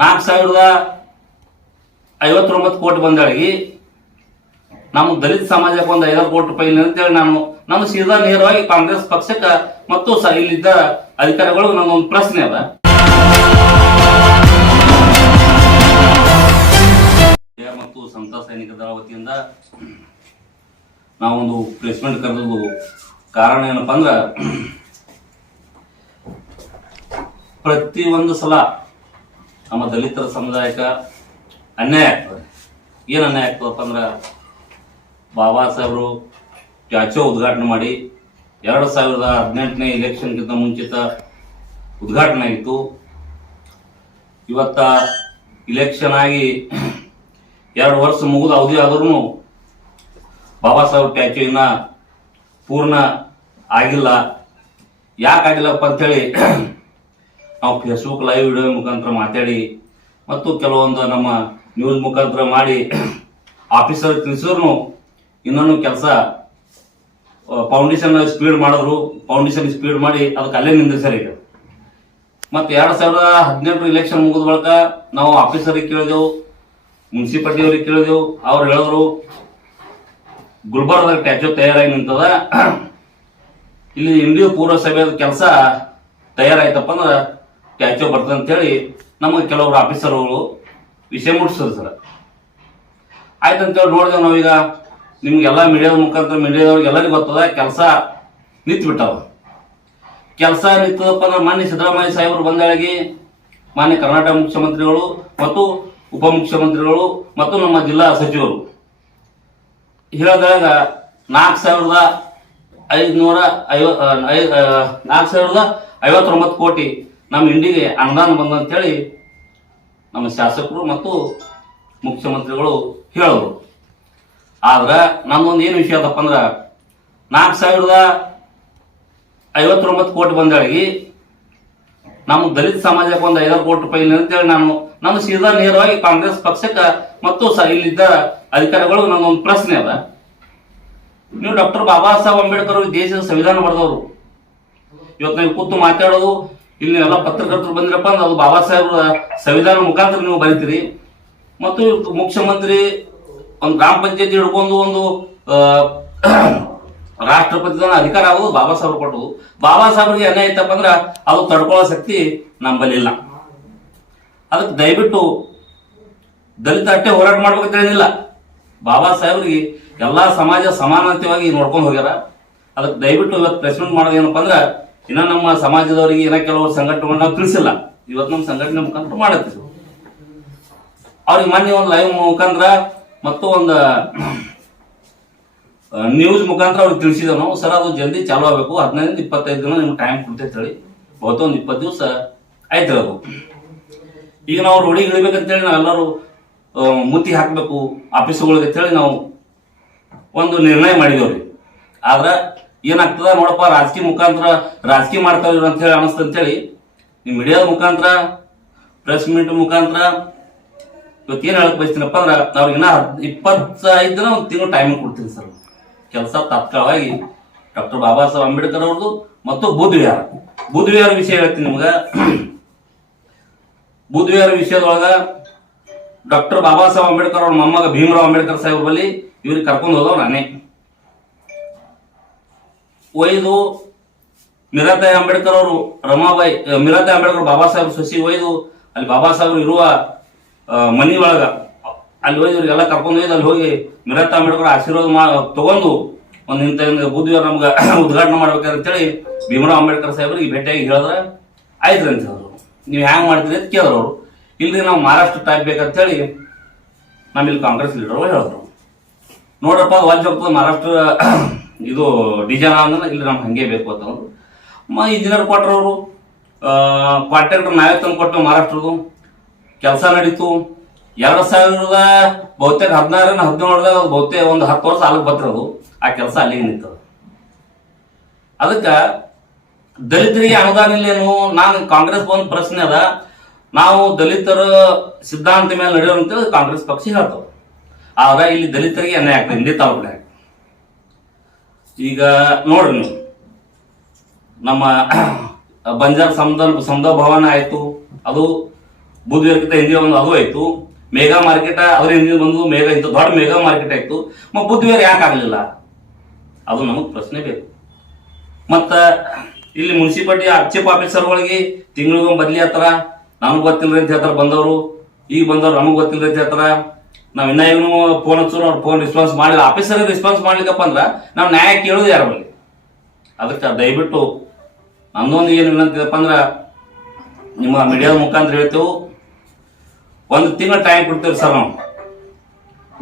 ನಾಲ್ಕು ಸಾವಿರದ ಐವತ್ತೊಂಬತ್ತು ಕೋಟಿ ಬಂದಾಳಿಗೆ ನಮ್ಮ ದಲಿತ ಸಮಾಜಕ್ಕೆ ಒಂದು ಐದಾರು ಕೋಟಿ ರೂಪಾಯಿ ಇಲ್ಲ ಅಂತೇಳಿ ನಾನು ನಮ್ಮ ಸೀದಾ ನೇರವಾಗಿ ಕಾಂಗ್ರೆಸ್ ಪಕ್ಷಕ್ಕೆ ಮತ್ತು ಇಲ್ಲಿದ್ದ ಅಧಿಕಾರಿಗಳು ನನ್ನೊಂದು ಪ್ರಶ್ನೆ ಅದ. ಮತ್ತು ಸಂತ ಸೈನಿಕ ದಳ ವತಿಯಿಂದ ನಾವೊಂದು ಪ್ಲೇಸ್ಮೆಂಟ್ ಕರೆದದ್ದು ಕಾರಣ ಏನಪ್ಪ ಅಂದ್ರ ಪ್ರತಿ ಒಂದು ಸಲ ನಮ್ಮ ದಲಿತರ ಸಮುದಾಯಕ್ಕೆ ಅನ್ಯಾಯ ಆಗ್ತದೆ. ಏನು ಅನ್ಯಾಯ ಆಗ್ತದಪ್ಪ ಅಂದ್ರೆ ಬಾಬಾ ಸಾಹೇಬರು ಟ್ಯಾಚೋ ಉದ್ಘಾಟನೆ ಮಾಡಿ ಎರಡು ಸಾವಿರದ ಹದಿನೆಂಟನೇ ಇಲೆಕ್ಷನ್ಗಿಂತ ಮುಂಚಿತ ಉದ್ಘಾಟನೆ ಆಗಿತ್ತು. ಇವತ್ತ ಇಲೆಕ್ಷನ್ ಆಗಿ ಎರಡು ವರ್ಷ ಮುಗಿದ ಅವಧಿ ಆದ್ರೂ ಬಾಬಾ ಸಾಹೇಬ್ ಟ್ಯಾಚು ಪೂರ್ಣ ಆಗಿಲ್ಲ. ಯಾಕಾಗಿಲ್ಲಪ್ಪ ಅಂತೇಳಿ ನಾವು ಫೇಸ್ಬುಕ್ ಲೈವ್ ವಿಡಿಯೋ ಮುಖಾಂತರ ಮಾತಾಡಿ ಮತ್ತು ಕೆಲವೊಂದು ನಮ್ಮ ನ್ಯೂಸ್ ಮುಖಾಂತರ ಮಾಡಿ ಆಫೀಸರ್ ತಿಳಿಸಿದ್ರು. ಇನ್ನೊಂದು ಕೆಲಸ ಫೌಂಡೇಶನ್ ಸ್ಪೀಡ್ ಮಾಡಿದ್ರು. ಫೌಂಡೇಶನ್ ಸ್ಪೀಡ್ ಮಾಡಿ ಅದಕ್ಕೆ ಅಲ್ಲೇ ನಿಂದಿರ್ಸ್ಯಾರ ಈಗ. ಮತ್ತೆ ಎರಡ್ ಸಾವಿರದ ಹದಿನೆಂಟು ಇಲೆಕ್ಷನ್ ಮುಗಿದ ಬಳಿಕ ನಾವು ಆಫೀಸರಿಗೆ ಕೇಳಿದೆವು, ಮುನ್ಸಿಪಾಲಿಟಿ ಅವ್ರಿಗೆ ಕೇಳಿದೆವು. ಅವ್ರು ಹೇಳಿದ್ರು, ಗುಲ್ಬರ್ಗದಲ್ಲಿ ಟ್ಯಾಚು ತಯಾರಾಗಿ ನಿಂತದ. ಇಲ್ಲಿ ಪೂರ ಪೂರ್ವಸಭೆ ಕೆಲಸ ತಯಾರಾಯ್ತಪ್ಪ ಅಂದ್ರೆ ಟ್ಯಾಚು ಬರ್ತದೆ ಅಂತೇಳಿ ನಮಗೆ ಕೆಲವರು ಆಫೀಸರ್ಗಳು ವಿಷಯ ಮುಟ್ಟಿಸಿದ್ರು ಸರ್. ಆಯ್ತು ಅಂತೇಳಿ ನೋಡಿದೆವು ನಾವೀಗ. ನಿಮ್ಗೆಲ್ಲ ಮೀಡಿಯಾದ ಮುಖಾಂತರ, ಮೀಡಿಯಾದವ್ರಿಗೆ ಎಲ್ಲರಿಗೂ ಗೊತ್ತದ, ಕೆಲಸ ನಿಂತು ಬಿಟ್ಟವ ಕೆಲಸ ನಿಂತದಪ್ಪ ಅಂದ್ರೆ ಮಾನ್ಯ ಸಿದ್ದರಾಮಯ್ಯ ಸಾಹೇಬರು ಬಂದಾಗಿ ಮಾನ್ಯ ಕರ್ನಾಟಕ ಮುಖ್ಯಮಂತ್ರಿಗಳು ಮತ್ತು ಉಪಮುಖ್ಯಮಂತ್ರಿಗಳು ಮತ್ತು ನಮ್ಮ ಜಿಲ್ಲಾ ಸಚಿವರು. ಹೇಳಿದಾಗ ನಾಲ್ಕು ಸಾವಿರದ ಐದುನೂರ ಐವ ನಾಲ್ಕು ಸಾವಿರದ ಐವತ್ತೊಂಬತ್ತು ಕೋಟಿ ನಮ್ಮ ಇಂಡಿಗೆ ಅನುದಾನ ಬಂದಂತೇಳಿ ನಮ್ಮ ಶಾಸಕರು ಮತ್ತು ಮುಖ್ಯಮಂತ್ರಿಗಳು ಹೇಳೋರು. ಆದ್ರೆ ನಮ್ಮೊಂದು ಏನು ವಿಷಯ ಅದಪ್ಪ ಅಂದ್ರೆ ನಾಲ್ಕು ಸಾವಿರದ ಐವತ್ತೊಂಬತ್ತು ಕೋಟಿ ಬಂದಾಳಿಗೆ ನಮ್ಮ ದಲಿತ ಸಮಾಜಕ್ಕೆ ಒಂದು ಐದಾರು ಕೋಟಿ ರೂಪಾಯಿ ಅಂತೇಳಿ ನಾನು ನಮ್ಮ ಸೀದಾ ನೇರವಾಗಿ ಕಾಂಗ್ರೆಸ್ ಪಕ್ಷಕ್ಕೆ ಮತ್ತು ಇಲ್ಲಿದ್ದ ಅಧಿಕಾರಿಗಳು ನನ್ನೊಂದು ಪ್ರಶ್ನೆ ಅದ. ನೀವು ಡಾಕ್ಟರ್ ಬಾಬಾ ಸಾಹೇಬ್ ಅಂಬೇಡ್ಕರ್ ದೇಶದ ಸಂವಿಧಾನ ಬರೆದವರು. ಇವತ್ತು ನೀವು ಕೂತು ಮಾತಾಡೋದು ಇಲ್ಲಿ ಎಲ್ಲ ಪತ್ರಕರ್ತರು ಬಂದಿರಪ್ಪ ಅದು ಬಾಬಾ ಸಾಹೇಬ್ರ ಸಂವಿಧಾನ ಮುಖಾಂತರ ನೀವು ಬರೀತೀರಿ. ಮತ್ತು ಮುಖ್ಯಮಂತ್ರಿ ಒಂದು ಗ್ರಾಮ ಪಂಚಾಯತಿ ಹಿಡ್ಕೊಂಡು ಒಂದು ರಾಷ್ಟ್ರಪತಿಗಳ ರಾಷ್ಟ್ರಪತಿ ಅಧಿಕಾರ ಆಗೋದು ಬಾಬಾ ಸಾಹೇಬ್ ಕೊಟ್ಟದು ಬಾಬಾ ಸಾಹೇಬ್ರಿಗೆ ಅನ್ಯಾಯ ಇತ್ತಪ್ಪ ಅಂದ್ರೆ ಅದು ತಡ್ಕೊಳ್ಳೋ ಶಕ್ತಿ ನಮ್ಮಲ್ಲಿಲ್ಲ ಅದಕ್ಕೆ ದಯವಿಟ್ಟು ದಲಿತ ಅಟ್ಟೆ ಹೋರಾಟ ಮಾಡ್ಬೇಕಂತ ಏನಿಲ್ಲ. ಬಾಬಾ ಸಾಹೇಬ್ರಿಗೆ ಎಲ್ಲಾ ಸಮಾಜ ಸಮಾನತೆಯಾಗಿ ನೋಡ್ಕೊಂಡು ಹೋಗ್ಯಾರ. ಅದಕ್ಕೆ ದಯವಿಟ್ಟು ಇವತ್ತು ಪ್ರೆಸಿಡೆಂಟ್ ಮಾಡೋದೇನಪ್ಪ ಅಂದ್ರೆ ಇನ್ನ ನಮ್ಮ ಸಮಾಜದವರಿಗೆ ಏನ ಕೆಲವರು ಸಂಘಟನೆಗಳನ್ನ ತಿಳಿಸಿಲ್ಲ. ಇವತ್ತು ನಮ್ಮ ಸಂಘಟನೆ ಮುಖಾಂತರ ಮಾಡುತ್ತೆ. ಅವ್ರಿಗೆ ಮಾನ್ಯ ಒಂದು ಲೈವ್ ಮುಖಾಂತರ ಮತ್ತು ಒಂದು ನ್ಯೂಸ್ ಮುಖಾಂತರ ಅವ್ರಿಗೆ ತಿಳಿಸಿದ ನಾವು. ಸರ್, ಅದು ಜಲ್ದಿ ಚಾಲು ಆಗಬೇಕು. ಹದಿನೈದು ಇಪ್ಪತ್ತೈದು ದಿನ ನಿಮ್ಗೆ ಟೈಮ್ ಕೊಡ್ತೈತೆ ಹೇಳಿ ಅವತ್ತು ಒಂದು ಇಪ್ಪತ್ತು ದಿವಸ ಆಯ್ತು ಅದು ಈಗ ನಾವು ರೋಡಿಗೆ ಇಳಿಬೇಕಂತೇಳಿ ನಾವೆಲ್ಲರೂ ಮುತ್ತಿ ಹಾಕಬೇಕು ಆಫೀಸುಗಳಿಗೆ ಅಂತೇಳಿ ನಾವು ಒಂದು ನಿರ್ಣಯ ಮಾಡಿದೇವ್ರಿ. ಆದ್ರೆ ಏನಾಗ್ತದ ನೋಡಪ್ಪ, ರಾಜಕೀಯ ಮುಖಾಂತರ ರಾಜಕೀಯ ಮಾಡ್ತಾವ್ರಿ ಅಂತ ಹೇಳಿ ಅನಿಸ್ತ ಅಂತೇಳಿ ನಿಮ್ಮ ಮೀಡಿಯಾದ ಮುಖಾಂತರ ಪ್ರೆಸ್ ಮೀಟ್ ಮುಖಾಂತರ ಇವತ್ತು ಏನ್ ಹೇಳಕ್ ಬಯಸ್ತೀನಪ್ಪ ಅಂದ್ರೆ ಅವ್ರಿಗೆ ಇನ್ನ ಇಪ್ಪತ್ತೈದು ದಿನ ಒಂದು ತಿಂಗಳು ಟೈಮ್ ಕೊಡ್ತೀನಿ ಸರ್ ಕೆಲಸ ತಾತ್ಕಾಲವಾಗಿ ಡಾಕ್ಟರ್ ಬಾಬಾ ಸಾಹೇಬ್ ಅಂಬೇಡ್ಕರ್ ಅವ್ರದ್ದು ಮತ್ತು ಬುದ್ಧವಿಹಾರ ಬುದ್ಧವಿಹಾರ ವಿಷಯ ಹೇಳ್ತೀನಿ ನಿಮ್ಗೆ. ಬುದ್ಧವಿಹಾರ ವಿಷಯದೊಳಗ ಡಾಕ್ಟರ್ ಬಾಬಾ ಸಾಹೇಬ್ ಅಂಬೇಡ್ಕರ್ ಅವ್ರ ಮೊಮ್ಮಗ ಭೀಮರಾವ್ ಅಂಬೇಡ್ಕರ್ ಸಾಹೇಬ್ ಬಳಿ ಇವ್ರಿಗೆ ಕರ್ಕೊಂಡು ಹೋದವ್ ನಾನೇ. ಒಯ್ದು ಮಿರಾತಾಯಿ ಅಂಬೇಡ್ಕರ್ ಅವರು, ರಮಾಬಾಯಿ ಮಿರತಾ ಅಂಬೇಡ್ಕರ್ ಬಾಬಾ ಸಾಹೇಬ್ ಸಸಿ ಒಯ್ದು, ಅಲ್ಲಿ ಬಾಬಾ ಸಾಹೇಬ್ ಇರುವ ಮನಿ ಒಳಗ, ಅಲ್ಲಿ ಹೋಗಿ ಇವ್ರಿಗೆಲ್ಲ ಕರ್ಕೊಂಡು ಹೋಗಿ ಅಲ್ಲಿ ಹೋಗಿ ಮಿರತಾ ಅಂಬೇಡ್ಕರ್ ಆಶೀರ್ವಾದ ಮಾ, ತಗೊಂಡು ಒಂದು ಇಂಥ ಬುದ್ಧಿವಾರ ನಮ್ಗೆ ಉದ್ಘಾಟನೆ ಮಾಡ್ಬೇಕಾದ್ರೆ ಅಂತೇಳಿ ಭೀಮರಾವ್ ಅಂಬೇಡ್ಕರ್ ಸಾಹೇಬ್ರಿಗೆ ಭೇಟಿಯಾಗಿ ಹೇಳಿದ್ರೆ, ಆಯ್ತು ಅಂತ ಹೇಳಿದ್ರು ನೀವು ಹ್ಯಾಂಗ್ ಮಾಡ್ತೀರಿ ಅಂತ ಕೇಳಿದ್ರು ಅವರು. ಇಲ್ರಿ ನಾವು ಮಹಾರಾಷ್ಟ್ರ ಟೈಪ್ ಬೇಕಂತೇಳಿ ನಮ್ಮಲ್ಲಿ ಕಾಂಗ್ರೆಸ್ ಲೀಡರ್ ಹೇಳಿದ್ರು ನೋಡ್ರಪ್ಪ ವಾಜ್ಯ ಹೋಗ್ತದೆ ಮಹಾರಾಷ್ಟ್ರ ಇದು ಡಿಜನ್ ಅಂದ್ರೆ ಇಲ್ಲಿ ನಮ್ಗೆ ಹಂಗೆ ಬೇಕು ಅಂತ ಮ ಇಂಜಿನಿಯರ್ ಅವರು ಕಾಂಟ್ರಾಕ್ಟರ್ ನಾವೇ ತಂದು ಕೊಟ್ಟು ಮಹಾರಾಷ್ಟ್ರದು ಕೆಲಸ ನಡೀತು. ಎರಡು ಸಾವಿರದ ಬಹುತೇಕ ಹದಿನಾರನ ಹದಿನೇಳದಾಗ ಬಹುತೇಕ ಒಂದು ಹತ್ತು ವರ್ಷ ಅಲ್ಲಿಗೆ ಬತ್ತಿರೋದು ಆ ಕೆಲಸ ಅಲ್ಲಿಗೆ ನಿಂತದ. ಅದಕ್ಕೆ ದಲಿತರಿಗೆ ಅನುದಾನ ಇಲ್ಲೇನು ನಾನು ಕಾಂಗ್ರೆಸ್ ಒಂದು ಪ್ರಶ್ನೆ ಅದ. ನಾವು ದಲಿತರ ಸಿದ್ಧಾಂತ ಮೇಲೆ ನಡೆಯೋ ಅಂತೇಳಿ ಕಾಂಗ್ರೆಸ್ ಪಕ್ಷ ಹೇಳ್ತವೆ ಆಗ ಇಲ್ಲಿ ದಲಿತರಿಗೆ ಅನ್ಯಾಯ ಆಗ್ತದೆ. ಹಿಂದಿ ತಾಲೂಕಿನಾಗ. ಈಗ ನೋಡ್ರಿ ನೀವು ನಮ್ಮ ಬಂಜಾರ್ ಸಮುದ್ರ ಸಮುದ್ರ ಭವನ ಆಯ್ತು. ಅದು ಬುದ್ಧಿವರ್ಗಿಂತ ಹಿಂದಿ ಒಂದು ಅದು ಆಯ್ತು. ಮೇಗಾ ಮಾರ್ಕೆಟ್ ಅವ್ರ ಹಿಂದಿನ ಬಂದು ಮೇಗಾ ಇಂಥ ದೊಡ್ಡ ಮೇಗಾ ಮಾರ್ಕೆಟ್ ಆಯ್ತು. ಮತ್ತೆ ಬುದ್ಧಿವೇರ್ ಯಾಕೆ ಆಗಲಿಲ್ಲ? ಅದು ನಮಗೆ ಪ್ರಶ್ನೆ ಬೇಕು. ಮತ್ತ ಇಲ್ಲಿ ಮುನ್ಸಿಪಾಲಿಟಿ ಆಫೀಸರ್ ಒಳಗೆ ತಿಂಗಳಿಗೊಂದು ಬದಲಿ ಹತ್ತಾರ ನಮ್ಗೆ ಗೊತ್ತಿಲ್ಲ ಅಂತ ಹೇಳ್ತಾರ ಬಂದವರು. ಈಗ ಬಂದವ್ರು ನಮಗೆ ಗೊತ್ತಿಲ್ಲ ಅಂತ ಹೇಳ್ತಾರ. ನಾವ್ ಇನ್ನ ಏನು ಫೋನ್ ಹಚ್ಚೋರು ಅವ್ರ ಫೋನ್ ರೆಸ್ಪಾನ್ಸ್ ಮಾಡಿಲ್ಲ. ಆಫೀಸರ್ ರೆಸ್ಪಾನ್ಸ್ ಮಾಡ್ಲಿಕ್ಕಪ್ಪ ಅಂದ್ರ ನಾವು ನ್ಯಾಯ ಕೇಳೋದು ಯಾರ ಬಳಿ? ಅದಕ್ಕೆ ದಯವಿಟ್ಟು ನಮ್ದೊಂದು ಏನು ವಿನಂತಿದಪ್ಪ ಅಂದ್ರ ನಿಮ್ಮ ಮೀಡಿಯಾದ ಮುಖಾಂತರ ಹೇಳ್ತೇವೆ. ಒಂದು ತಿಂಗಳ ಟೈಮ್ ಕೊಡ್ತೇವೆ ಸರ್ ನಾವು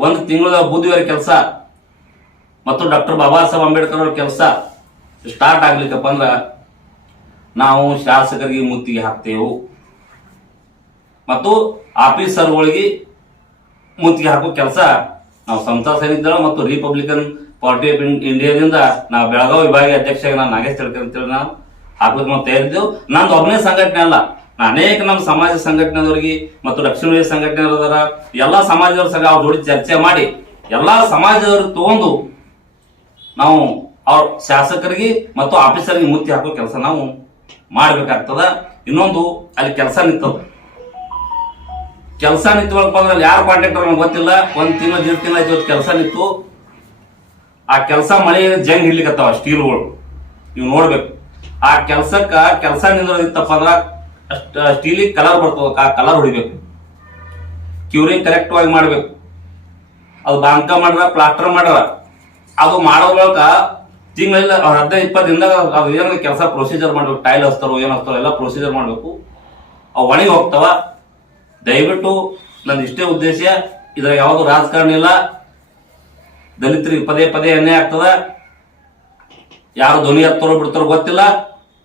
ಒಂದು ತಿಂಗಳ ಬುದ್ಧಿವಾರ ಕೆಲಸ ಮತ್ತು ಡಾಕ್ಟರ್ ಬಾಬಾ ಸಾಹೇಬ್ ಅಂಬೇಡ್ಕರ್ ಅವ್ರ ಕೆಲಸ ಸ್ಟಾರ್ಟ್ ಆಗ್ಲಿಕ್ಕಪ್ಪ ಅಂದ್ರ ನಾವು ಶಾಸಕರಿಗೆ ಮುತ್ತಿಗೆ ಹಾಕ್ತೇವೆ. ಮತ್ತು ಆಫೀಸರ್ಗಳಿಗೆ ಮುತ್ತಿಗೆ ಹಾಕೋ ಕೆಲಸ ನಾವು ಸಂಸ್ಥಾ ಸೇರಿದ್ದೇವೆ ಮತ್ತು ರಿಪಬ್ಲಿಕನ್ ಪಾರ್ಟಿ ಆಫ್ ಇಂಡಿಯಾದಿಂದ ನಾವು ಬೆಳಗಾವಿ ವಿಭಾಗೀಯ ಅಧ್ಯಕ್ಷ ನಾನು ನಾಗೇಶ್ ತಿಳ್ಕರ್ ಅಂತೇಳಿ ನಾವು ಹಾಕೋದು ಮತ್ತೆ ಇದ್ದೇವೆ ನಂದು ಒಬ್ಬನೇ ಸಂಘಟನೆ ಅಲ್ಲ. ಅನೇಕ ನಮ್ಮ ಸಮಾಜ ಸಂಘಟನೆಯವರಿಗೆ ಮತ್ತು ದಕ್ಷಿಣ ವಲಯ ಸಂಘಟನೆ ಎಲ್ಲಾ ಸಮಾಜದವ್ರ ಸಂಘ ಅವ್ರ ಜೋಡಿ ಚರ್ಚೆ ಮಾಡಿ ಎಲ್ಲಾ ಸಮಾಜದವ್ರಿಗೆ ತಗೊಂಡು ನಾವು ಅವ್ರ ಶಾಸಕರಿಗೆ ಮತ್ತು ಆಫೀಸರ್ಗೆ ಮುತ್ತಿ ಹಾಕೋ ಕೆಲಸ ನಾವು ಮಾಡ್ಬೇಕಾಗ್ತದ. ಇನ್ನೊಂದು ಅಲ್ಲಿ ಕೆಲಸ ನಿಂತದ. ಕೆಲಸ ನಿಂತು ಅಂದ್ರೆ ಯಾರು ಕಾಂಟ್ರಾಕ್ಟರ್ ನಮ್ಗೆ ಗೊತ್ತಿಲ್ಲ. ಒಂದ್ ತಿಂಗಳ ಎರಡು ತಿಂಗಳ ಆಯ್ತು ಕೆಲಸ ನಿಂತು. ಆ ಕೆಲಸ ಮಳೆ ಜಂಗ್ ಹಿಡ್ಲಿಕ್ಕತ್ತಾವ ಸ್ಟೀಲ್ಗಳು. ನೀವು ನೋಡ್ಬೇಕು. ಆ ಕೆಲ್ಸಕ್ಕ ಕೆಲಸ ನಿಂದಿತ್ತಪ್ಪ ಅಂದ್ರ ಅಷ್ಟ ಸ್ಟೀಲಿಗೆ ಕಲರ್ ಬರ್ತದ, ಆ ಕಲರ್ ಹೊಡಿಬೇಕು. ಕ್ಯೂರಿಂಗ್ ಕರೆಕ್ಟ್ ಆಗಿ ಮಾಡ್ಬೇಕು. ಅದು ಬಾಂಕ ಮಾಡ್ರ ಪ್ಲಾಸ್ಟರ್ ಮಾಡ್ರ. ಅದು ಮಾಡೋ ತಿಂಗಳಿಲ್ಲ ಹದಿನೈದು ಇಪ್ಪತ್ತು ದಿನದಾಗ ಅದು ಏನ ಕೆಲಸ ಪ್ರೊಸೀಜರ್ ಮಾಡ್ಬೇಕು. ಟೈಲ್ ಹಚ್ತಾರೋ, ಏನ್ ಹಚ್ತಾರೋ, ಎಲ್ಲ ಪ್ರೊಸೀಜರ್ ಮಾಡ್ಬೇಕು. ಅವು ಒಣಗಿ ಹೋಗ್ತಾವ. ದಯವಿಟ್ಟು ನನ್ನ ಇಷ್ಟೇ ಉದ್ದೇಶ, ಇದ್ರಾಗ ಯಾವುದು ರಾಜಕಾರಣ ಇಲ್ಲ. ದಲಿತರಿಗೆ ಪದೇ ಪದೇ ಅನ್ಯಾಯ ಆಗ್ತದ. ಯಾರು ಧ್ವನಿ ಎತ್ತಾರೋ ಬಿಡ್ತಾರೋ ಗೊತ್ತಿಲ್ಲ.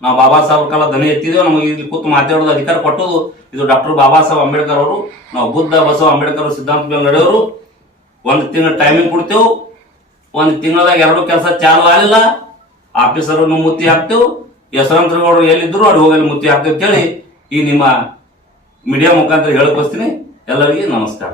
ನಾವು ಬಾಬಾ ಸಾಹೇಬ್ ಕಾಲ ಧ್ವನಿ ಎತ್ತಿದೇವೆ ನಮಗೆ ಇಲ್ಲಿ ಕೂತು ಮಾತಾಡೋದು ಅಧಿಕಾರ ಕೊಟ್ಟೋದು ಇದು ಡಾಕ್ಟರ್ ಬಾಬಾ ಸಾಹೇಬ್ ಅಂಬೇಡ್ಕರ್ ಅವರು. ನಾವು ಬುದ್ಧ, ಬಸವ, ಅಂಬೇಡ್ಕರ್ ಸಿದ್ಧಾಂತ ಮೇಲೆ ನಡೆಯೋರು. ಒಂದು ತಿಂಗಳ ಟೈಮಿಂಗ್ ಕೊಡ್ತೇವೆ. ಒಂದು ತಿಂಗಳದಾಗ ಎರಡು ಕೆಲಸ ಚಾಲು ಆಗಲಿಲ್ಲ. ಆಫೀಸರ್ ಮುತ್ತಿ ಹಾಕ್ತೇವೆ. ಯಶವಂತರಗೌಡರು ಎಲ್ಲಿದ್ರು ಅಲ್ಲಿ ಹೋಗಲಿ ಮುತ್ತಿ ಹಾಕ್ತೇವೆ ಕೇಳಿ ಈ ನಿಮ್ಮ ಮೀಡಿಯಾ ಮುಖಾಂತರ ಹೇಳಕ್ ಎಲ್ಲರಿಗೆ ನಮಸ್ಕಾರ.